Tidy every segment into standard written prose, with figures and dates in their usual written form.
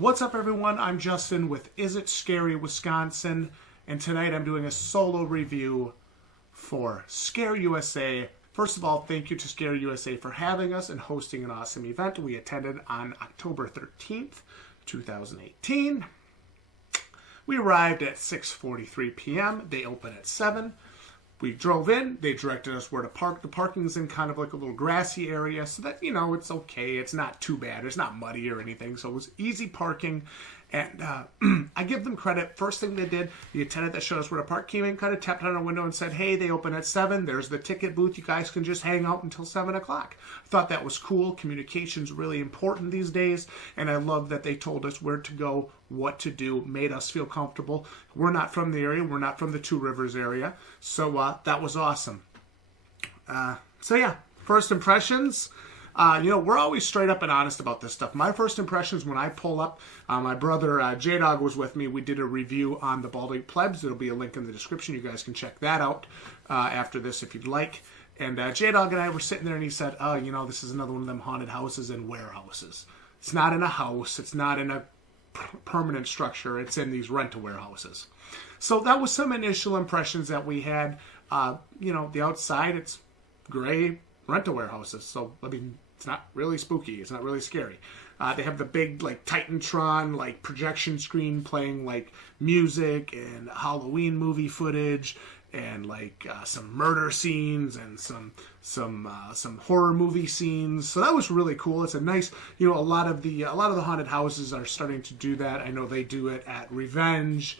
What's up, everyone? I'm Justin with Is It Scary Wisconsin, and tonight I'm doing a solo review for Scare USA. First of all, thank you to Scare USA for having us and hosting an awesome event we attended on October 13th, 2018. We arrived at 6:43 p.m. They open at 7. We drove in. They directed us where to park. The parking's in kind of like a little grassy area, so that, you know, it's okay. It's not too bad. It's not muddy or anything, so it was easy parking. And I give them credit. First thing they did, the attendant that showed us where to park came in, kind of tapped on our window and said, hey, they open at 7. There's the ticket booth. You guys can just hang out until 7 o'clock. I thought that was cool. Communication's really important these days, and I love that they told us where to go, what to do, made us feel comfortable. We're not from the area. We're not from the Two Rivers area, so that was awesome. So yeah, first impressions. We're always straight up and honest about this stuff. My first impressions when I pull up, my brother J-Dog was with me. We did a review on the Baldwin Plebs. There'll be a link in the description. You guys can check that out after this if you'd like. And J-Dog and I were sitting there, and he said, this is another one of them haunted houses and warehouses. It's not in a house. It's not in a permanent structure. It's in these rent-a-warehouses. So that was some initial impressions that we had. The outside, it's gray rent-a-warehouses. So, I mean, it's not really spooky. It's not really scary. They have the big, like, Titantron, like, projection screen playing, like, music and Halloween movie footage and, like, some murder scenes and some horror movie scees. So that was really cool. It's a nice, a lot of the haunted houses are starting to do that. I know they do it at Revenge.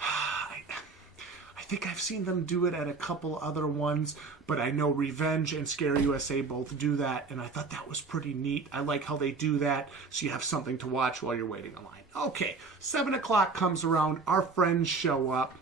I think I've seen them do it at a couple other ones, but I know Revenge and Scare USA both do that, and I thought that was pretty neat. I like how they do that, so you have something to watch while you're waiting in line. Okay, 7 o'clock comes around. Our friends show up.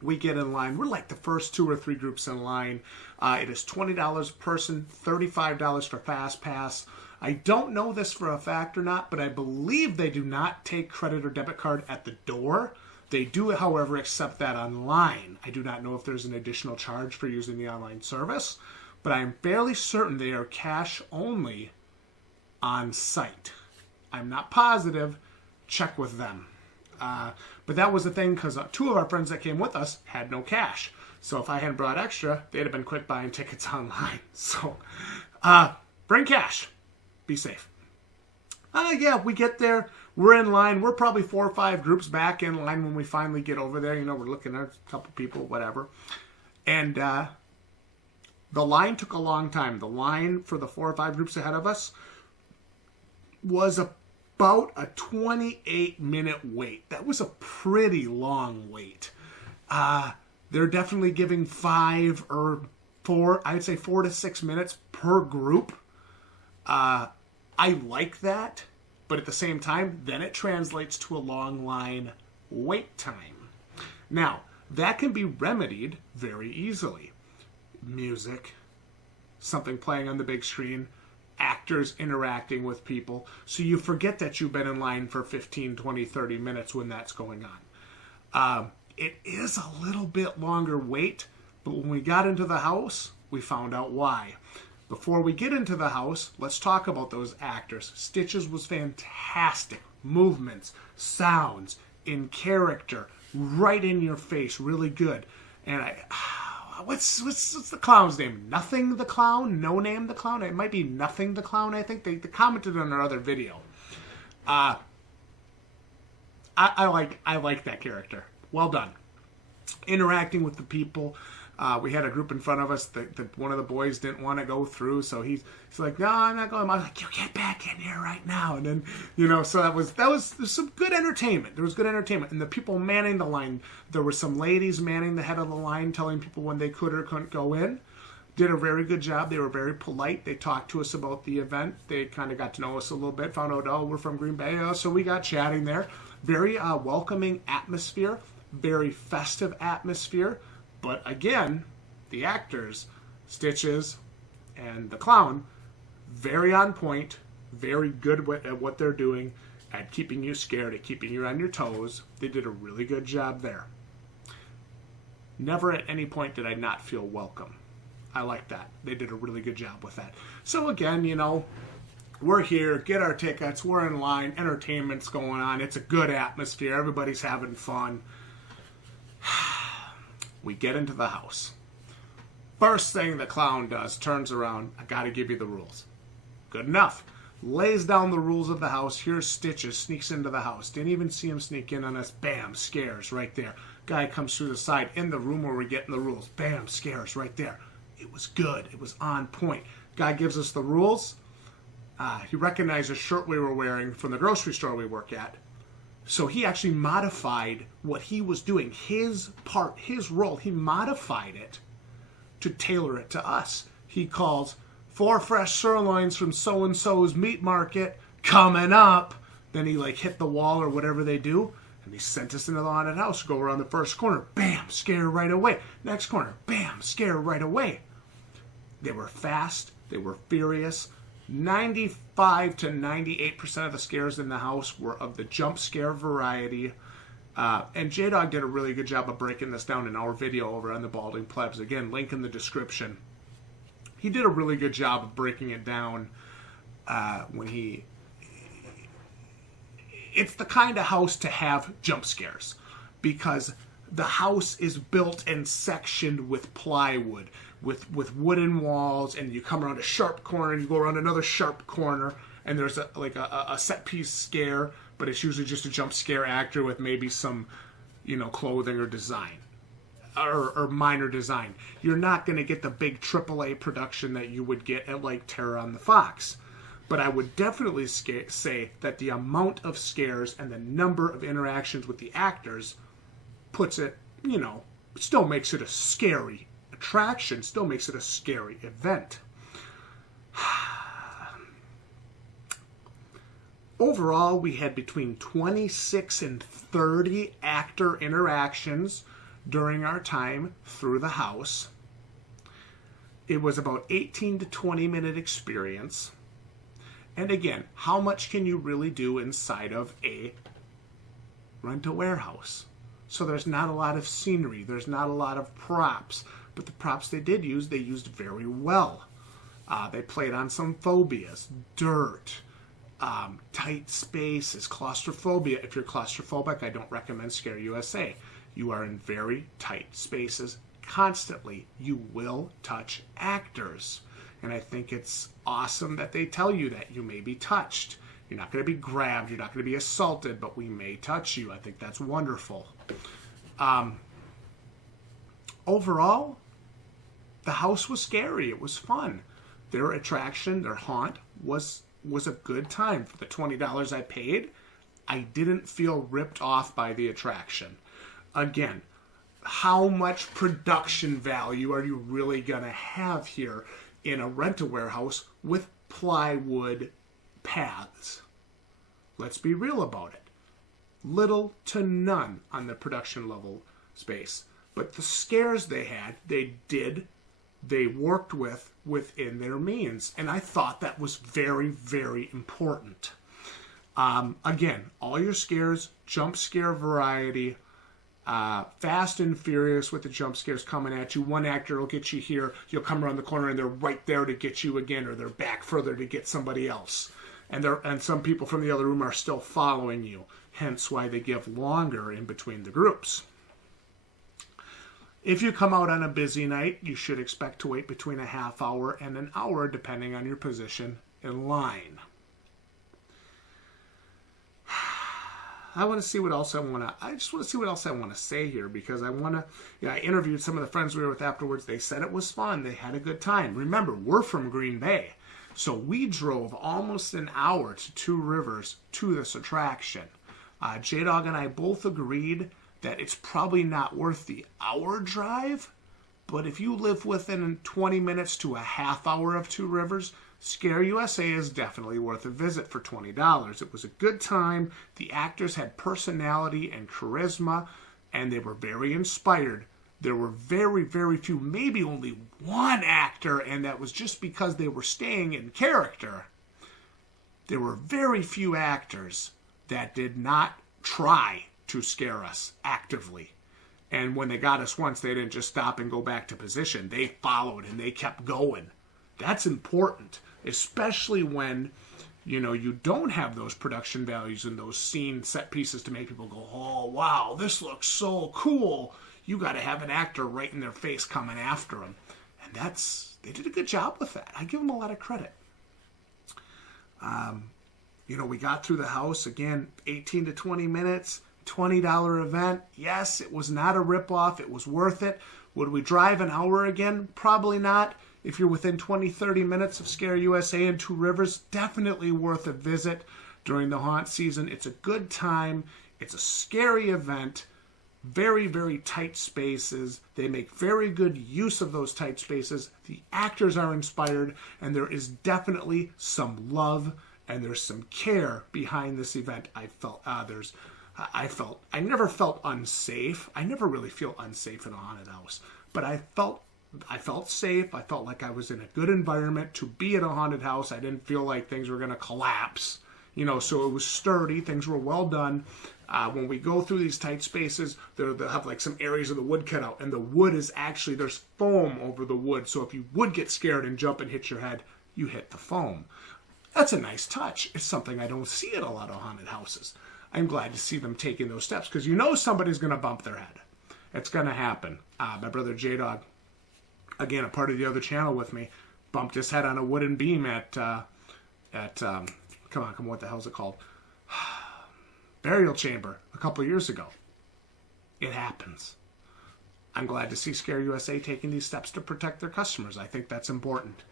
We get in line. We're like the first 2 or 3 groups in line. It is $20 a person, $35 for Fast Pass. I don't know this for a fact or not, but I believe they do not take credit or debit card at the door. They do, however, accept that online. I do not know if there's an additional charge for using the online service, but I am fairly certain they are cash only on site. I'm not positive. Check with them. But that was the thing, because 2 of our friends that came with us had no cash. So if I hadn't brought extra, they'd have been quick buying tickets online. So bring cash. Be safe. We get there. We're in line. We're probably 4 or 5 groups back in line when we finally get over there. We're looking at a couple people, whatever. And the line took a long time. The line for the 4 or 5 groups ahead of us was about a 28-minute wait. That was a pretty long wait. They're definitely giving 5 or 4, I'd say 4 to 6 minutes per group. I like that. But at the same time, then it translates to a long line wait time. Now, that can be remedied very easily. Music, something playing on the big screen, actors interacting with people, so you forget that you've been in line for 15, 20, 30 minutes when that's going on. It is a little bit longer wait, but when we got into the house, we found out why. Before we get into the house, let's talk about those actors. Stitches was fantastic. Movements, sounds, in character, right in your face, really good. And what's the clown's name? Nothing the Clown? No Name the Clown? It might be Nothing the Clown, I think. They commented on our other video. I like that character. Well done. Interacting with the people. We had a group in front of us that one of the boys didn't want to go through, so he's like, no, I'm not going. I'm like, you get back in here right now. And then, so that was some good entertainment. There was good entertainment. And the people manning the line, there were some ladies manning the head of the line, telling people when they could or couldn't go in. Did a very good job. They were very polite. They talked to us about the event. They kind of got to know us a little bit, found out, we're from Green Bay. So we got chatting there. Very welcoming atmosphere, very festive atmosphere. But again, the actors, Stitches and the Clown, very on point, very good at what they're doing, at keeping you scared, at keeping you on your toes. They did a really good job there. Never at any point did I not feel welcome. I like that. They did a really good job with that. So again, We're here, get our tickets, we're in line, entertainment's going on, it's a good atmosphere, everybody's having fun. We get into the house. First thing the clown does, turns around, I gotta give you the rules. Good enough. Lays down the rules of the house. Here's Stitches, sneaks into the house. Didn't even see him sneak in on us. Bam, scares right there. Guy comes through the side in the room where we're getting the rules. Bam, scares right there. It was good. It was on point. Guy gives us the rules. He recognized a shirt we were wearing from the grocery store we work at. So he actually modified what he was doing. His part, his role, he modified it to tailor it to us. He calls 4 fresh sirloins from so-and-so's meat market coming up. Then he hit the wall or whatever they do. And he sent us into the haunted house. Go around the first corner. Bam, scare right away. Next corner. Bam, scare right away. They were fast. They were furious. 95 to 98% of the scares in the house were of the jump scare variety. And J-Dog did a really good job of breaking this down in our video over on the Balding Plebs. Again, link in the description. He did a really good job of breaking it down when he... It's the kind of house to have jump scares because the house is built and sectioned with plywood, with wooden walls, and you come around a sharp corner and you go around another sharp corner, and there's a set piece scare, but it's usually just a jump scare actor with maybe some, clothing or design. Or minor design. You're not going to get the big AAA production that you would get at Terror on the Fox. But I would definitely say that the amount of scares and the number of interactions with the actors puts it, still makes it a scary attraction, still makes it a scary event. Overall, we had between 26 and 30 actor interactions during our time through the house. It was about 18 to 20 minute experience. And again, how much can you really do inside of a rent-a-warehouse? So there's not a lot of scenery, there's not a lot of props, but the props they did use, they used very well. They played on some phobias, dirt, tight spaces, claustrophobia. If you're claustrophobic, I don't recommend Scare USA. You are in very tight spaces constantly. You will touch actors. And I think it's awesome that they tell you that you may be touched. You're not going to be grabbed. You're not going to be assaulted, but we may touch you. I think that's wonderful. Overall, the house was scary. It was fun. Their attraction, their haunt, was a good time. For the $20 I paid, I didn't feel ripped off by the attraction. Again, how much production value are you really going to have here in a rent-a-warehouse with plywood paths? Let's be real about it. Little to none on the production level space. But the scares they had, they worked within their means. And I thought that was very, very important. Again, all your scares, jump scare variety, Fast and Furious with the jump scares coming at you. One actor will get you here. You'll come around the corner and they're right there to get you again, or they're back further to get somebody else. And some people from the other room are still following you. Hence why they give longer in between the groups. If you come out on a busy night, you should expect to wait between a half hour and an hour, depending on your position in line. I want to see what else I just want to see what else I want to say here, because I interviewed some of the friends we were with afterwards. They said it was fun. They had a good time. Remember, we're from Green Bay. So we drove almost an hour to Two Rivers to this attraction. J-Dog and I both agreed that it's probably not worth the hour drive, but if you live within 20 minutes to a half hour of Two Rivers, Scare USA is definitely worth a visit for $20. It was a good time. The actors had personality and charisma, and they were very inspired. There were very, very few, maybe only one actor, and that was just because they were staying in character. There were very few actors that did not try to scare us actively. And when they got us once, they didn't just stop and go back to position. They followed and they kept going. That's important, especially when you don't have those production values and those scene set pieces to make people go, oh, wow, this looks so cool. You got to have an actor right in their face coming after them. And they did a good job with that. I give them a lot of credit. We got through the house, again, 18 to 20 minutes, $20 event. Yes, it was not a ripoff. It was worth it. Would we drive an hour again? Probably not. If you're within 20, 30 minutes of Scary USA and Two Rivers, definitely worth a visit during the haunt season. It's a good time. It's a scary event. Very, very tight spaces. They make very good use of those tight spaces. The actors are inspired, and there is definitely some love and there's some care behind this event. I never felt unsafe. I never really feel unsafe in a haunted house, but I felt safe. I felt like I was in a good environment to be at a haunted house. I didn't feel like things were going to collapse, so it was sturdy. Things were well done. When we go through these tight spaces, they'll have like some areas of the wood cut out, and the wood is actually, there's foam over the wood. So if you would get scared and jump and hit your head, you hit the foam. That's a nice touch. It's something I don't see at a lot of haunted houses. I'm glad to see them taking those steps because somebody's going to bump their head. It's going to happen. My brother J-Dog, again, a part of the other channel with me, bumped his head on a wooden beam at what the hell is it called? Burial Chamber a couple years ago. It happens. I'm glad to see Scary USA taking these steps to protect their customers. I think that's important.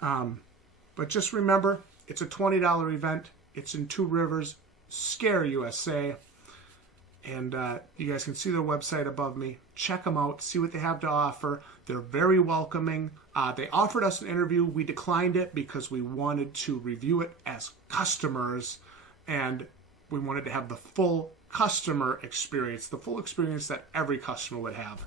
But just remember, it's a $20 event. It's in Two Rivers, Scary USA. And you guys can see their website above me. Check them out. See what they have to offer. They're very welcoming. They offered us an interview. We declined it because we wanted to review it as customers. And we wanted to have the full customer experience. The full experience that every customer would have.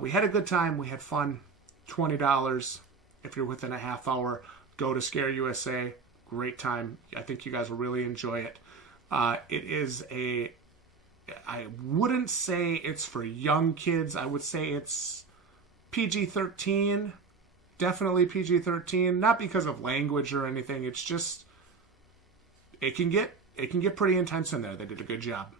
We had a good time. We had fun. $20. If you're within a half hour, go to Scary USA. Great time. I think you guys will really enjoy it. It is I wouldn't say it's for young kids. I would say it's PG-13. Definitely PG-13. Not because of language or anything. It's just, it can get pretty intense in there. They did a good job.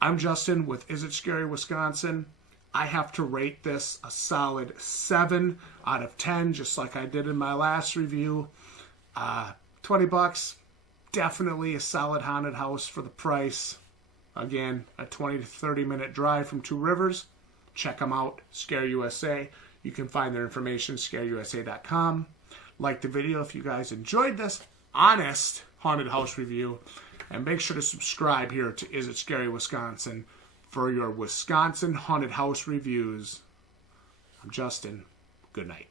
I'm Justin with Is It Scary Wisconsin. I have to rate this a solid 7 out of 10, just like I did in my last review. $20, definitely a solid haunted house for the price. Again, a 20 to 30 minute drive from Two Rivers. Check them out, Scary USA. You can find their information, scaryusa.com. Like the video if you guys enjoyed this honest haunted house review. And make sure to subscribe here to Is It Scary Wisconsin for your Wisconsin haunted house reviews. I'm Justin. Good night.